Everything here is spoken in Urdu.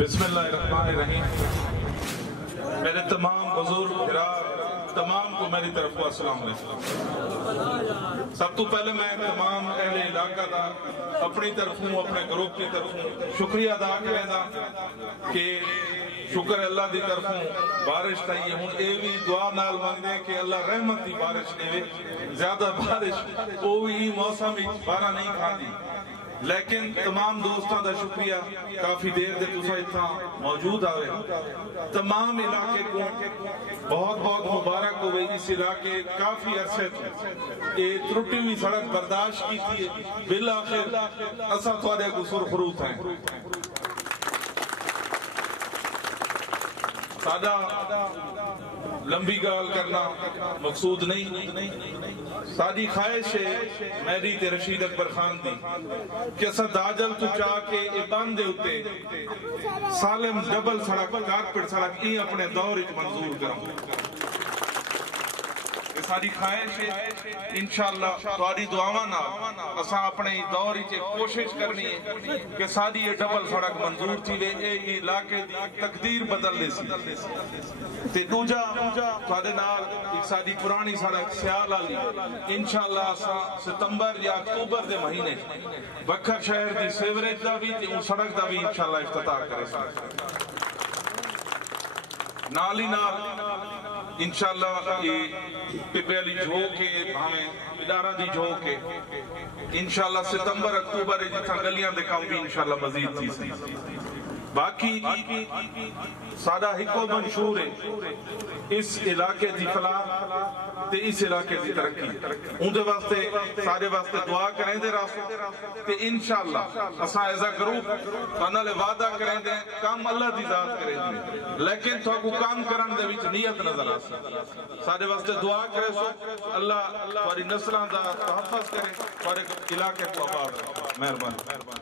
بسم اللہ الرحمن الرحیم۔ میرے تمام بزرگ حضرات تمام کو میری طرف کو السلام علیکم۔ سب تو پہلے میں تمام اہل علاقہ دا اپنی طرف ہوں اپنے گروپ کی طرف ہوں شکریہ ادا کریں دا کہ شکر اللہ دی طرف ہوں بارش تائی ہوں اے بھی دعا نال مانگ دیں کہ اللہ رحمت دی بارش دے زیادہ بارش اوہی موسم بارہ نہیں کھا دی، لیکن تمام دوستان دا شکریہ کافی دیر دے تسا اتنا موجود آوے۔ تمام علاقے کو بہت بہت مبارک ہوئے، اس علاقے کافی عرصے تھے یہ ترٹی ہوئی سڑک برداشت کی تھی، بالآخر اسا توڑے کو سرخروت ہیں۔ سادہ لمبی گال کرنا مقصود نہیں، سادی خواہش ہے میری تے رشید اکبر خان دی کہ اسا داجل تو چاہ کے ابان دے ہوتے سالم ڈبل سڑک کارپٹ سڑک ای اپنے دور ایک منظور کروں۔ ساری خواہش ہے انشاءاللہ تاری دعاوانا اسا اپنے دور ہی کوشش کرنی ہے کہ ساری یہ ڈبل سڑک منظور تھی وے اے علاقے دی تقدیر بدل لے سی تے دوجا تھوڑے نال ایک ساری پرانی سڑک سیال آلی انشاءاللہ اسا ستمبر یا اکتوبر دے مہینے بکھر شہر دی سیوریج دا بھی تے ان سڑک دا بھی انشاءاللہ افتتاح کرے سا نالی نال انشاءاللہ یہ پپیلی جو کے ہمیں ادارہ دی جو کے انشاءاللہ ستمبر اکتوبر جتنا گلیاں دکھاؤں بھی انشاءاللہ مزید تھی سی باقی سادہ ہکو منشور ہے اس علاقے دی فلاح تے اس علاقے دی ترقی ان دے واسطے سارے واسطے دعا کریں دے راسو تے انشاءاللہ اسا ایزا گروپ پانا لے وعدہ کریں دے کام اللہ دی ذات کریں دے لیکن تو کو کام کرن دے وچ نیت نظر آسا سارے واسطے دعا کرے سو اللہ تمہاری نسلان دا تحفظ کرے تمہارے علاقے کو آباد مہربان